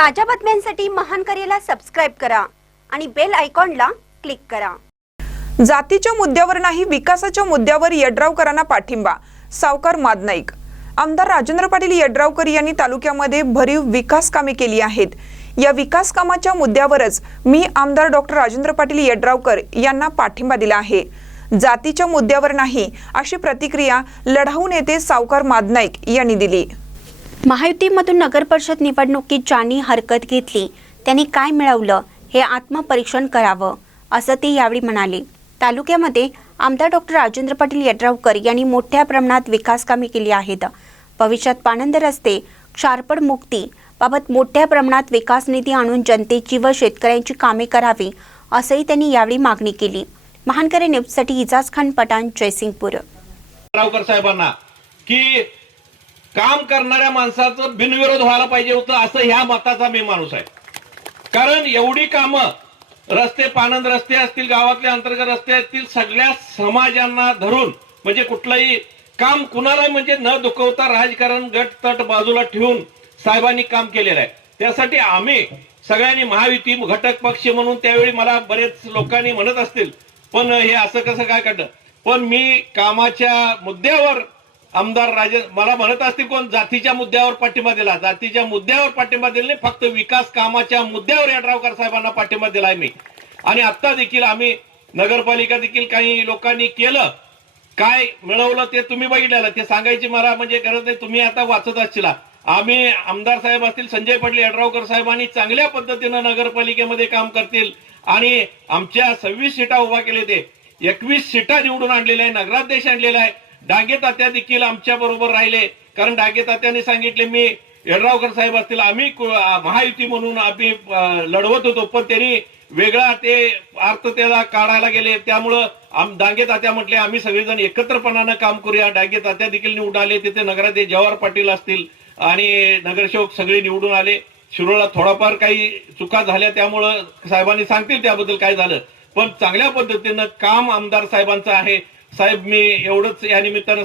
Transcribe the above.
ताज्या बातम्यांसाठी महान करेला सबस्क्राइब करा आणि बेल आयकॉनला क्लिक करा। जातीच्या मुद्द्यावर नाही विकासाच्या मुद्द्यावर यड्रावकरांना पाठिंबा। सावकार मादनाईक। आमदार राजेंद्र पाटील यड्रावकर यांनी तालुक्यामध्ये भरीव विकास कामे केली आहेत। या विकास कामाच्या मुद्द्यावरच मी आमदार डॉक्टर राजेंद्र पाटील यड्रावकर यांना पाठिंबा दिला आहे। जातीच्या मुद्द्यावर नाही अशी प्रतिक्रिया लढाऊ नेते सावकार मादनाईक यांनी दिली। महायुतीमधून नगर परिषद निवडणुकीत ज्यांनी हरकत घेतली त्यांनी काय मिळवलं हे आत्मपरीक्षण करावं असं ते यावेळी म्हणाले। तालुक्यामध्ये आमदार डॉक्टर राजेंद्र पाटील यड्रावकर यांनी मोठ्या प्रमाणात विकास कामे केली आहेत। भविष्यात पाणंद रस्ते, क्षारपड मुक्ती बाबत मोठ्या प्रमाणात विकास निधी आणून जनतेची व शेतकऱ्यांची कामे करावी असंही त्यांनी यावेळी मागणी केली। महानकरे न्यूजसाठी इजाज खान पठाण, जयसिंगपूर। यड्रावकर साहेबांना की काम करणाऱ्या माणसाचं बिनविरोध व्हायला पाहिजे होतं असं ह्या मताचा मी माणूस आहे। कारण एवढी कामं रस्ते, पाणंद रस्ते असतील, गावातले अंतर्गत रस्ते असतील, सगळ्या समाजांना धरून म्हणजे कुठलंही काम कुणाला म्हणजे न दुखवता राजकारण गट तट बाजूला ठेवून साहेबांनी काम केलेलं आहे। त्यासाठी आम्ही सगळ्यांनी महायुती घटक पक्ष म्हणून त्यावेळी मला बरेच लोकांनी म्हणत असतील पण हे असं कसं काय काढलं, पण मी कामाच्या मुद्द्यावर आमदार मला म्हणत असतील कोण जातीच्या मुद्द्यावर पाठिंबा दिला, जातीच्या मुद्द्यावर पाठिंबा दिला नाही, फक्त विकास कामाच्या मुद्द्यावर यड्रावकर साहेबांना पाठिंबा दिलाय मी। आणि आता देखील आम्ही नगरपालिका देखील काही लोकांनी केलं, काय मिळवलं ते तुम्ही बघितलेलं, ते सांगायची मला म्हणजे गरज नाही, तुम्ही आता वाचत असतील। आम्ही आमदार साहेब असतील संजय पाटील यड्रावकर साहेबांनी चांगल्या पद्धतीनं नगरपालिकेमध्ये काम करतील आणि आमच्या 26 सीटा उभा केले, ते 21 सीटा निवडून आणलेल्या आहे, नगराध्यक्ष आणलेला आहे। डांगे तात्या देखील आमच्या बरोबर राहिले, कारण डांगे तात्याने सांगितले मी यड्रावकर साहेब असतील आम्ही महायुती म्हणून आम्ही लढवत होतो, पण त्यांनी वेगळा ते अर्थ त्याला काढायला गेले। त्यामुळं डांगे तात्या म्हटले आम्ही सगळेजण एकत्रपणानं काम करूया। डांगे तात्या देखील निवडून आले, तिथे नगराध्यक्ष जवाहर पाटील असतील आणि नगरसेवक सगळे निवडून आले। शिरोळला थोडाफार काही चुका झाल्या त्यामुळं साहेबांनी सांगतील त्याबद्दल काय झालं, पण चांगल्या पद्धतीनं काम आमदार साहेबांचं आहे। साहेब मी एवढंच या निमित्तानं